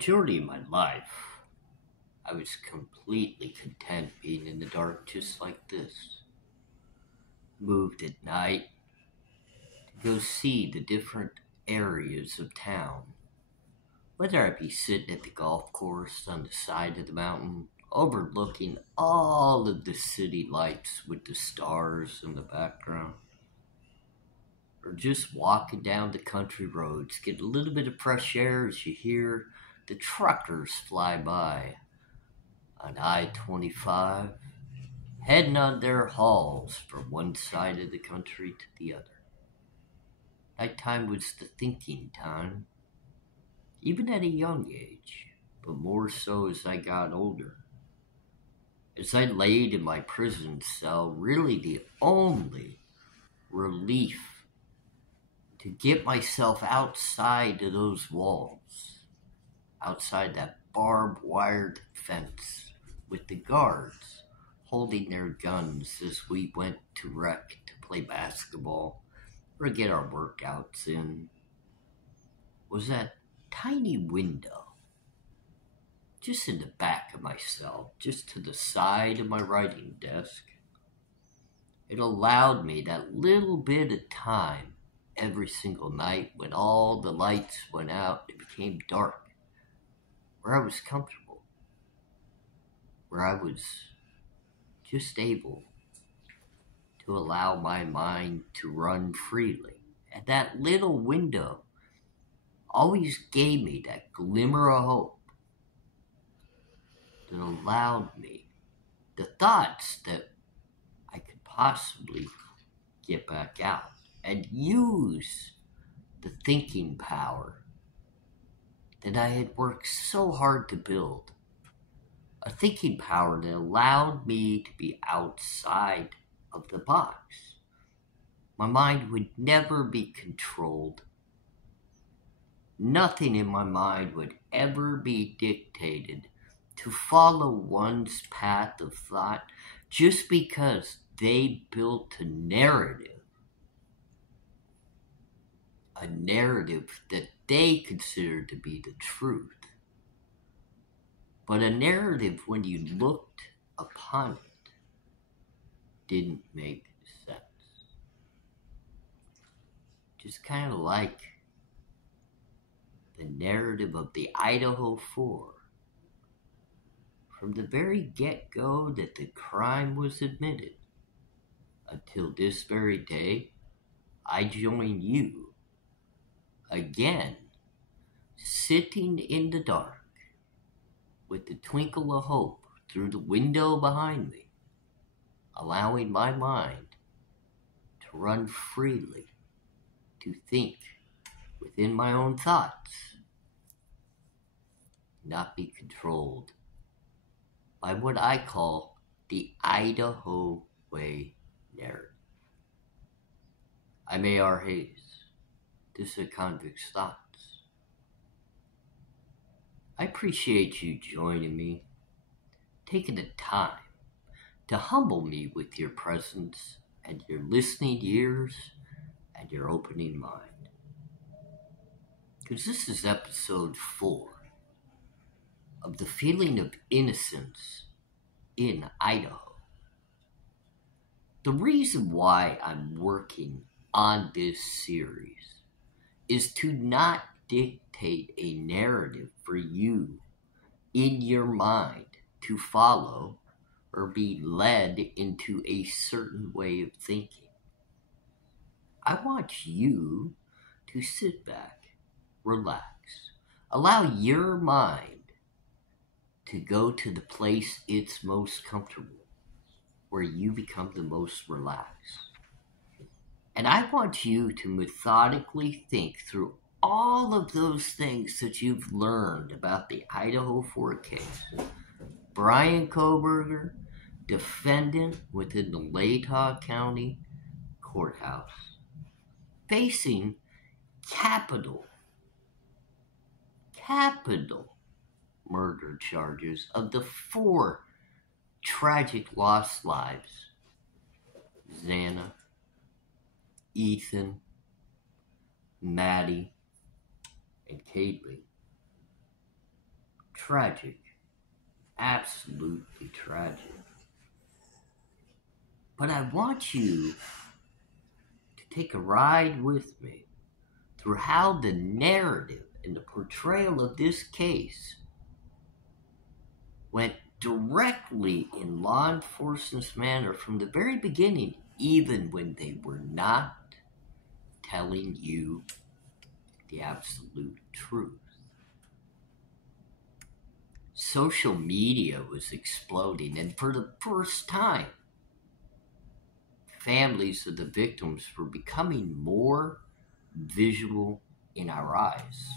majority of my life, I was completely content being in the dark just like this. Moved at night to go see the different areas of town. Whether I be sitting at the golf course on the side of the mountain, overlooking all of the city lights with the stars in the background, or just walking down the country roads, get a little bit of fresh air as you hear the truckers fly by on I-25, heading on their hauls from one side of the country to the other. Nighttime was the thinking time, even at a young age, but more so as I got older. As I laid in my prison cell, really the only relief to get myself outside of those walls, outside that barbed wired fence with the guards holding their guns as we went to rec to play basketball or get our workouts in, was that tiny window just in the back of my cell, just to the side of my writing desk. It allowed me that little bit of time every single night when all the lights went out, it became dark, where I was comfortable, where I was just able to allow my mind to run freely. And that little window always gave me that glimmer of hope that allowed me the thoughts that I could possibly get back out and use the thinking power that I had worked so hard to build. A thinking power that allowed me to be outside of the box. My mind would never be controlled. Nothing in my mind would ever be dictated to follow one's path of thought just because they built a narrative that they considered to be the truth. But a narrative, when you looked upon it, didn't make sense. Just kind of like the narrative of the Idaho 4. From the very get-go that the crime was admitted, until this very day, I join you again, sitting in the dark with the twinkle of hope through the window behind me, allowing my mind to run freely, to think within my own thoughts, not be controlled by what I call the Idaho way narrative. I'm ARHayes. This is Convict's Thoughts. I appreciate you joining me, taking the time to humble me with your presence and your listening ears and your opening mind. Because this is episode 4 of the feeling of innocence in Idaho. The reason why I'm working on this series is to not dictate a narrative for you in your mind to follow or be led into a certain way of thinking. I want you to sit back, relax, allow your mind to go to the place it's most comfortable, where you become the most relaxed. And I want you to methodically think through all of those things that you've learned about the Idaho 4 case. Brian Koberger, defendant within the Latah County Courthouse, facing capital murder charges of the 4 tragic lost lives: Xana, Ethan, Maddie, and Kaylee. tragic. Absolutely tragic. But I want you to take a ride with me through how the narrative and the portrayal of this case went directly in law enforcement's manner from the very beginning, even when they were not telling you the absolute truth. Social media was exploding, and for the first time, families of the victims were becoming more visual in our eyes.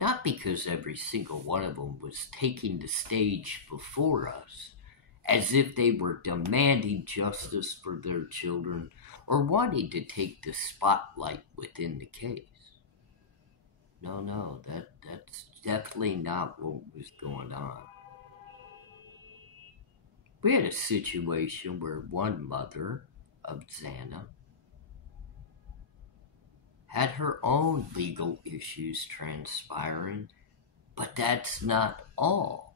Not because every single one of them was taking the stage before us, as if they were demanding justice for their children or wanting to take the spotlight within the case. No, that's definitely not what was going on. We had a situation where one mother of Xana had her own legal issues transpiring, but that's not all.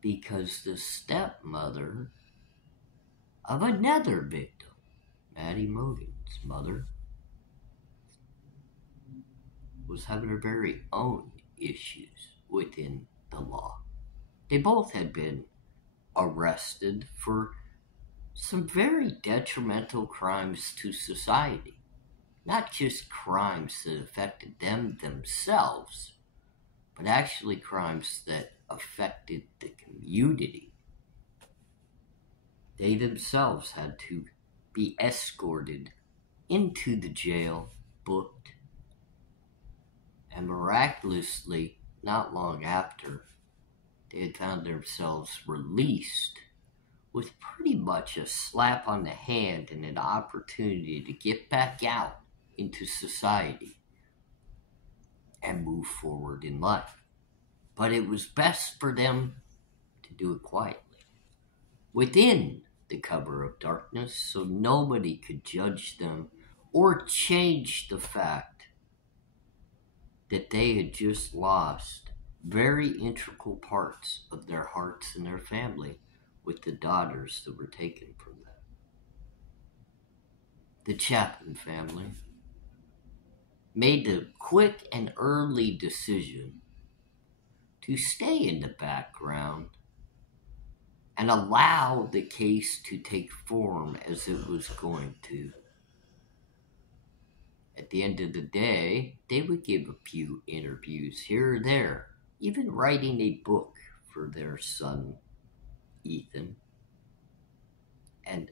Because the stepmother of another victim, Maddie's mother, was having her very own issues within the law. They both had been arrested for some very detrimental crimes to society. Not just crimes that affected them themselves, but actually crimes that affected the community. They themselves had to be escorted into the jail, booked, and miraculously, not long after, they had found themselves released with pretty much a slap on the hand and an opportunity to get back out into society and move forward in life. But it was best for them to do it quietly, within the cover of darkness, so nobody could judge them or change the fact that they had just lost very integral parts of their hearts and their family with the daughters that were taken from them. The Chapman family made the quick and early decision to stay in the background and allow the case to take form as it was going to. At the end of the day, they would give a few interviews here or there, even writing a book for their son, Ethan, and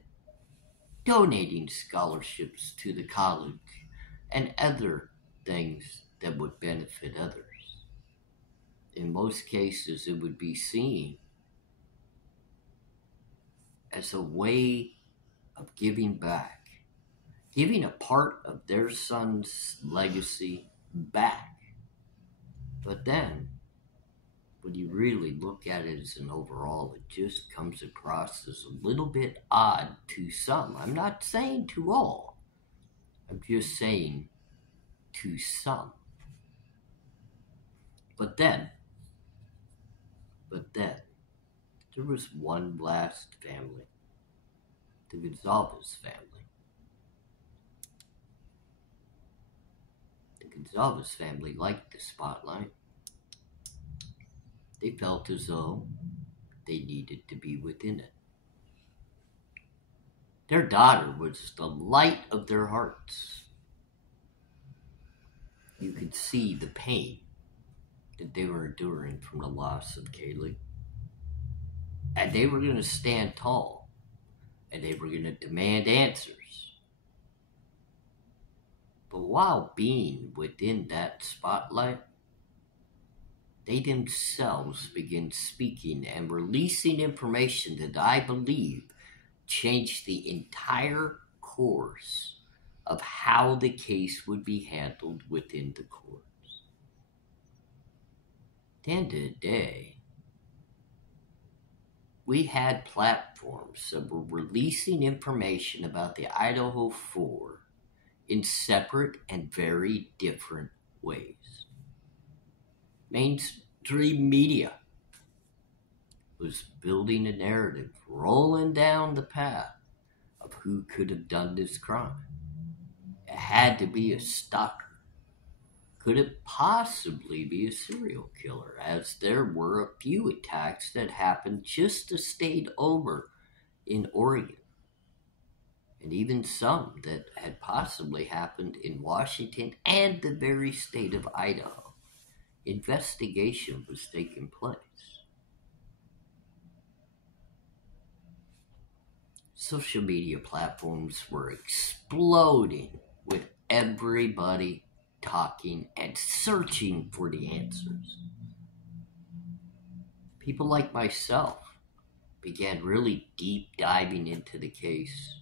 donating scholarships to the college and other things that would benefit others. In most cases, it would be seen as a way of giving back, giving a part of their son's legacy back. But then, when you really look at it as an overall, it just comes across as a little bit odd to some. I'm not saying to all. I'm just saying to some. But then, there was one last family, the Gonzalez family. The Gonzalez family liked the spotlight. They felt as though they needed to be within it. Their daughter was the light of their hearts. You could see the pain that they were enduring from the loss of Kaylee. And they were going to stand tall. And they were going to demand answers. But while being within that spotlight, they themselves began speaking and releasing information that I believe changed the entire course of how the case would be handled within the courts. At the end of the day, we had platforms that were releasing information about the Idaho 4 in separate and very different ways. mainstream media was building a narrative, rolling down the path of who could have done this crime. It had to be a stalker. Could it possibly be a serial killer, as there were a few attacks that happened just a state over in Oregon, and even some that had possibly happened in Washington and the very state of Idaho? Investigation was taking place. Social media platforms were exploding with everybody talking and searching for the answers. People like myself began really deep diving into the case,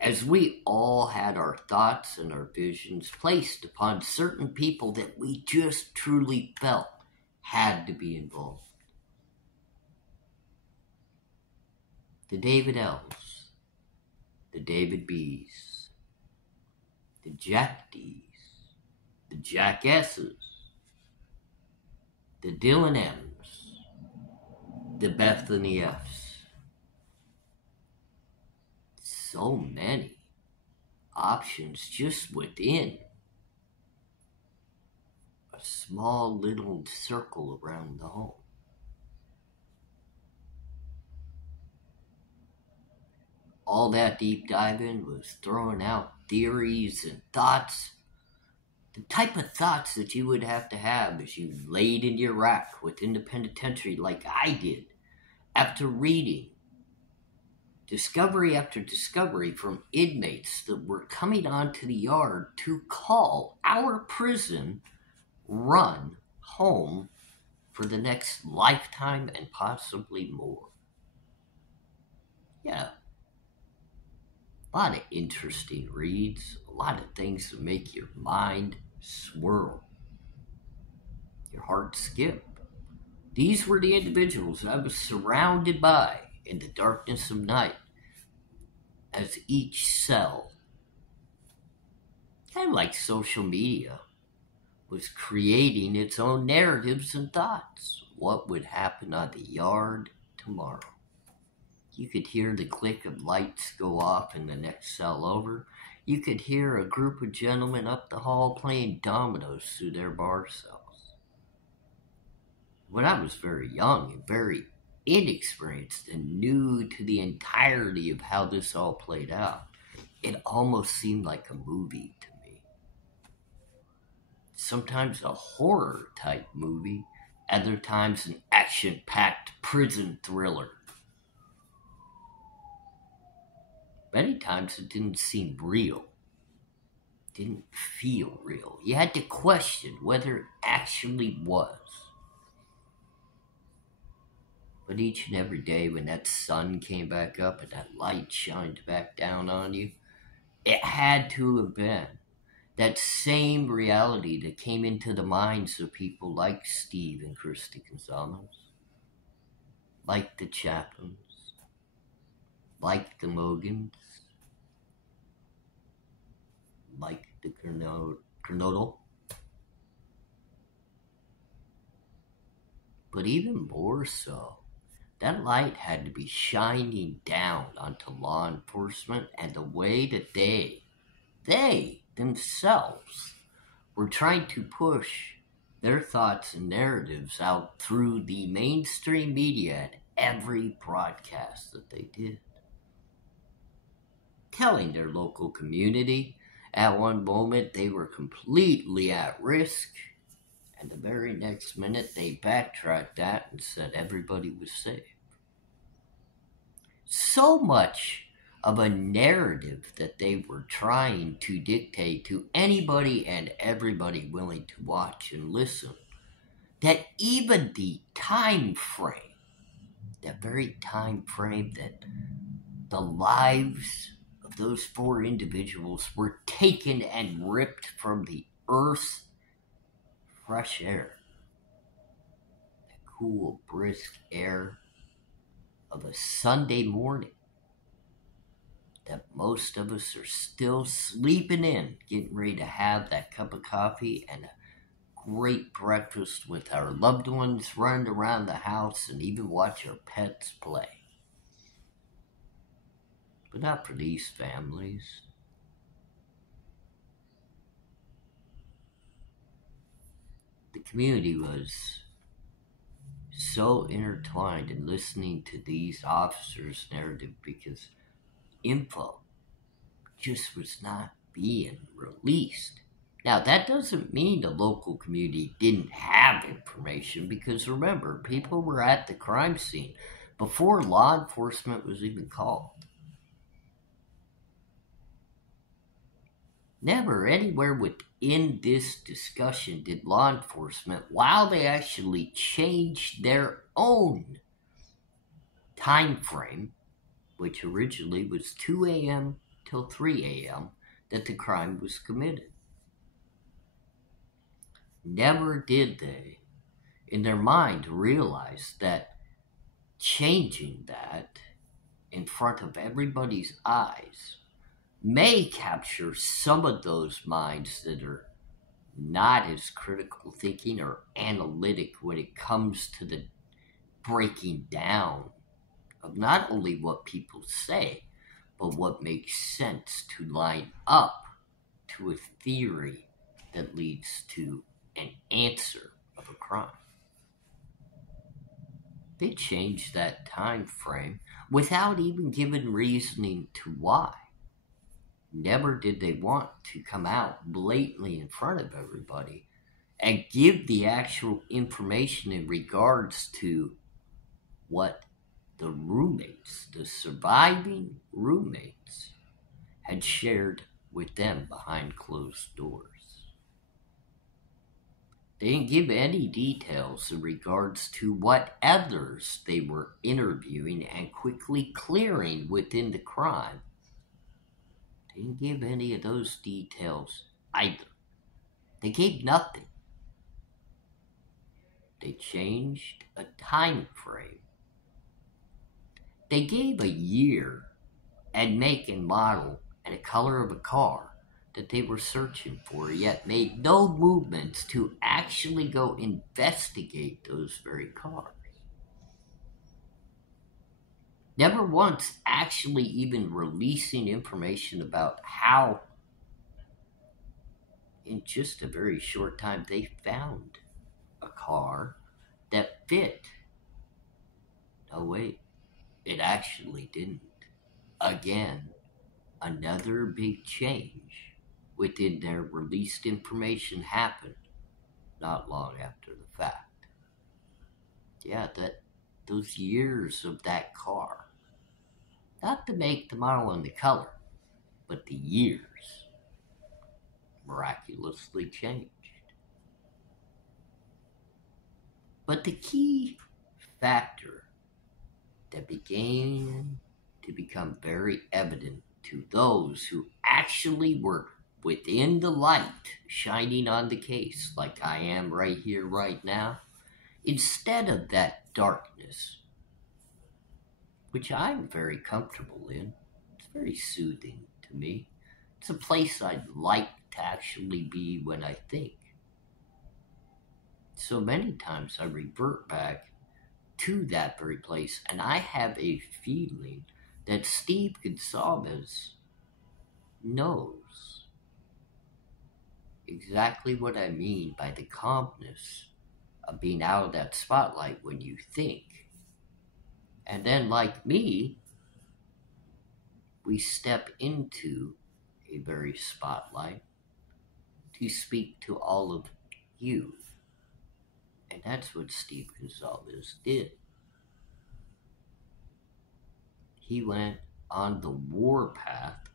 as we all had our thoughts and our visions placed upon certain people that we just truly felt had to be involved. The David L's, the David B's, the Jack D's, the Jack S's, the Dylan M's, the Bethany F's. So many options just within a small little circle around the home. All that deep diving was throwing out theories and thoughts, the type of thoughts that you would have to have as you laid in your rack within the penitentiary like I did, after reading discovery after discovery from inmates that were coming onto the yard to call our prison run home for the next lifetime and possibly more. Yeah. A lot of interesting reads, a lot of things that make your mind swirl, your heart skip. These were the individuals I was surrounded by in the darkness of night, as each cell, kind of like social media, was creating its own narratives and thoughts. What would happen on the yard tomorrow? You could hear the click of lights go off in the next cell over. You could hear a group of gentlemen up the hall playing dominoes through their bar cells. When I was very young and very inexperienced and new to the entirety of how this all played out, it almost seemed like a movie to me. Sometimes a horror type movie, other times an action-packed prison thriller. Many times it didn't seem real. It didn't feel real. You had to question whether it actually was. But each and every day when that sun came back up and that light shined back down on you, it had to have been that same reality that came into the minds of people like Steve and Christy Gonzalez, like the Chaplains, like the Mogans, like the Kernodle. But even more so, that light had to be shining down onto law enforcement and the way that they themselves were trying to push their thoughts and narratives out through the mainstream media at every broadcast that they did. Telling their local community at one moment they were completely at risk, and the very next minute they backtracked that and said everybody was safe. So much of a narrative that they were trying to dictate to anybody and everybody willing to watch and listen, that even the time frame, that very time frame that the lives of those 4 individuals were taken and ripped from the earth's fresh air, the cool, brisk air of a Sunday morning that most of us are still sleeping in, getting ready to have that cup of coffee and a great breakfast with our loved ones, run around the house, and even watch our pets play. But not for these families. The community was so intertwined in listening to these officers' narrative because info just was not being released. Now, that doesn't mean the local community didn't have information because remember, people were at the crime scene before law enforcement was even called. Never anywhere within this discussion did law enforcement, while they actually changed their own time frame, which originally was 2 a.m. till 3 a.m., that the crime was committed. Never did they, in their mind, realize that changing that in front of everybody's eyes may capture some of those minds that are not as critical thinking or analytic when it comes to the breaking down of not only what people say, but what makes sense to line up to a theory that leads to an answer of a crime. They changed that time frame without even giving reasoning to why. Never did they want to come out blatantly in front of everybody and give the actual information in regards to what the roommates, the surviving roommates, had shared with them behind closed doors. They didn't give any details in regards to what others they were interviewing and quickly clearing within the crime. They didn't give any of those details either. They gave nothing. They changed a time frame. They gave a year and make and model and a color of a car that they were searching for, yet made no movements to actually go investigate those very cars. Never once actually even releasing information about how, in just a very short time, they found a car that fit. Oh, wait, it actually didn't. Again, another big change within their released information happened not long after the fact. Yeah, those years of that car, not the make, the model, and the color, but the years, miraculously changed. But the key factor that began to become very evident to those who actually were within the light shining on the case, like I am right here, right now, instead of that darkness, which I'm very comfortable in. It's very soothing to me. It's a place I'd like to actually be when I think. So many times I revert back to that very place, and I have a feeling that Steve Gonsalves knows exactly what I mean by the calmness of being out of that spotlight when you think. And then, like me, we step into a very spotlight to speak to all of you. And that's what Steve Gonsalves did. He went on the warpath,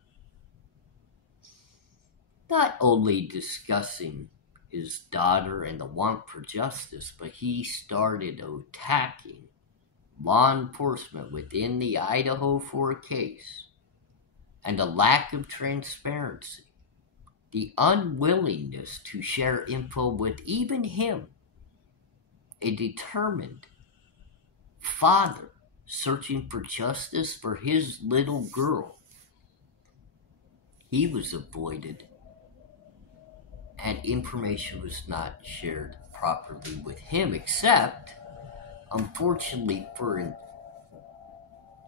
not only discussing his daughter and the want for justice, but he started attacking law enforcement within the Idaho for a case, and the lack of transparency, the unwillingness to share info with even him, a determined father searching for justice for his little girl. He was avoided and information was not shared properly with him, except, unfortunately, for an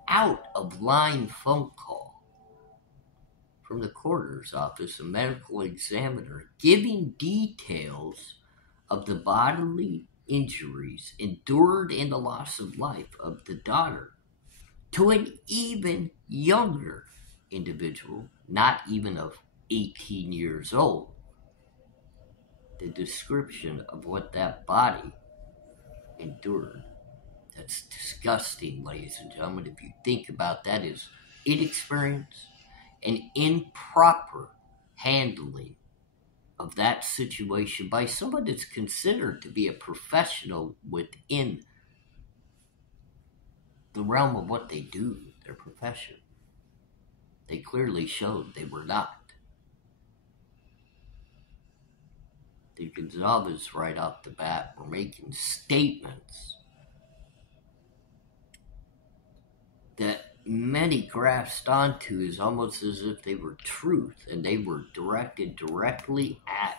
out-of-line phone call from the coroner's office, a medical examiner, giving details of the bodily injuries endured in the loss of life of the daughter to an even younger individual, not even of 18 years old. The description of what that body endured. That's disgusting, ladies and gentlemen. If you think about that, is inexperience and improper handling of that situation by someone that's considered to be a professional within the realm of what they do, their profession. They clearly showed they were not. The Gonzalez, right off the bat, were making statements that many grasped onto as almost as if they were truth, and they were directed directly at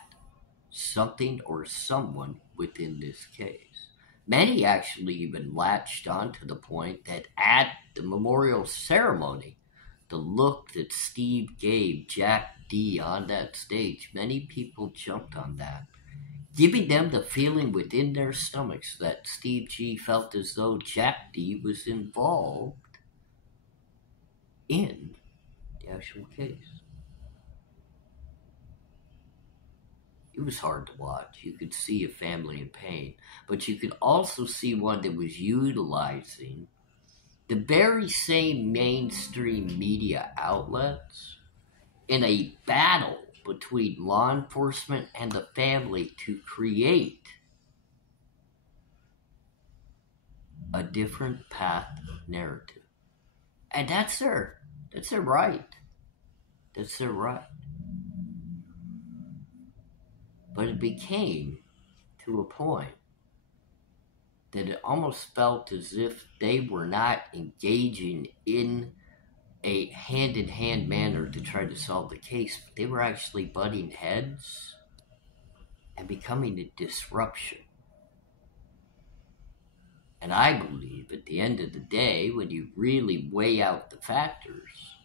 something or someone within this case. Many actually even latched on to the point that at the memorial ceremony, the look that Steve gave Jack D on that stage, many people jumped on that, giving them the feeling within their stomachs that Steve G felt as though Jack D was involved in the actual case. It was hard to watch. You could see a family in pain, but you could also see one that was utilizing the very same mainstream media outlets in a battle between law enforcement and the family to create a different path narrative. And that's their right. That's their right. But it became to a point that it almost felt as if they were not engaging in a hand-in-hand manner to try to solve the case, but they were actually butting heads and becoming a disruption. And I believe at the end of the day, when you really weigh out the factors,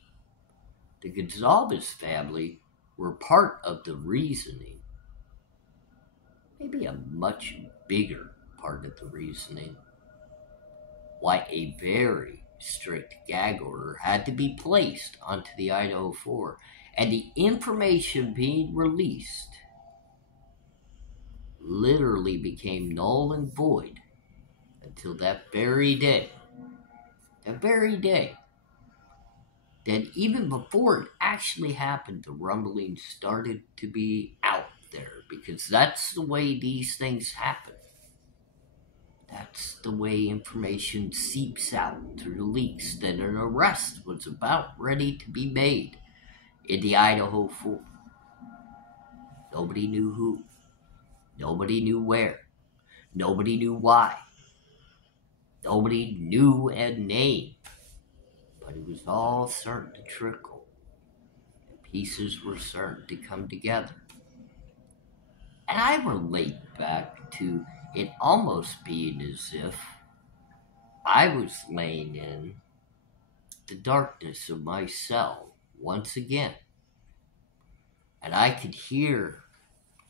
the Gonzalez family were part of the reasoning, maybe a much bigger part of the reasoning, why a very strict gag order had to be placed onto the Idaho 4, and the information being released literally became null and void until that very day, that even before it actually happened, the rumblings started to be out there, because that's the way these things happen. That's the way information seeps out through the leaks, that an arrest was about ready to be made in the Idaho 4. Nobody knew who. Nobody knew where. Nobody knew why. Nobody knew a name. But it was all starting to trickle. And pieces were starting to come together. And I relate back to it almost being as if I was laying in the darkness of my cell once again. And I could hear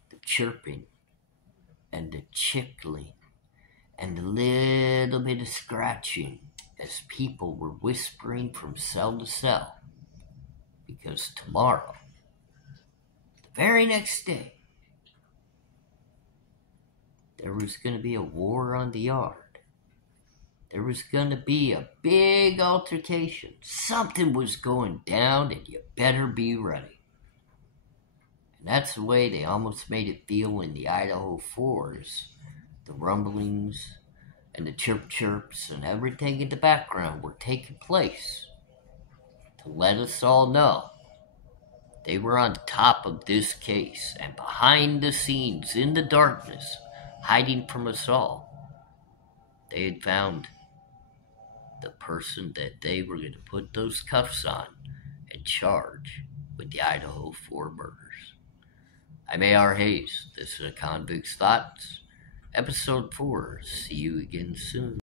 the chirping and the chickling and a little bit of scratching as people were whispering from cell to cell. Because tomorrow, the very next day, there was going to be a war on the yard. There was going to be a big altercation. Something was going down, and you better be ready. And that's the way they almost made it feel in the Idaho 4s. The rumblings and the chirps and everything in the background were taking place to let us all know they were on top of this case, and behind the scenes, in the darkness, hiding from us all, they had found the person that they were going to put those cuffs on and charge with the Idaho 4 murders. I'm ARHayes. This is A Convict's Thoughts, Episode 4. See you again soon.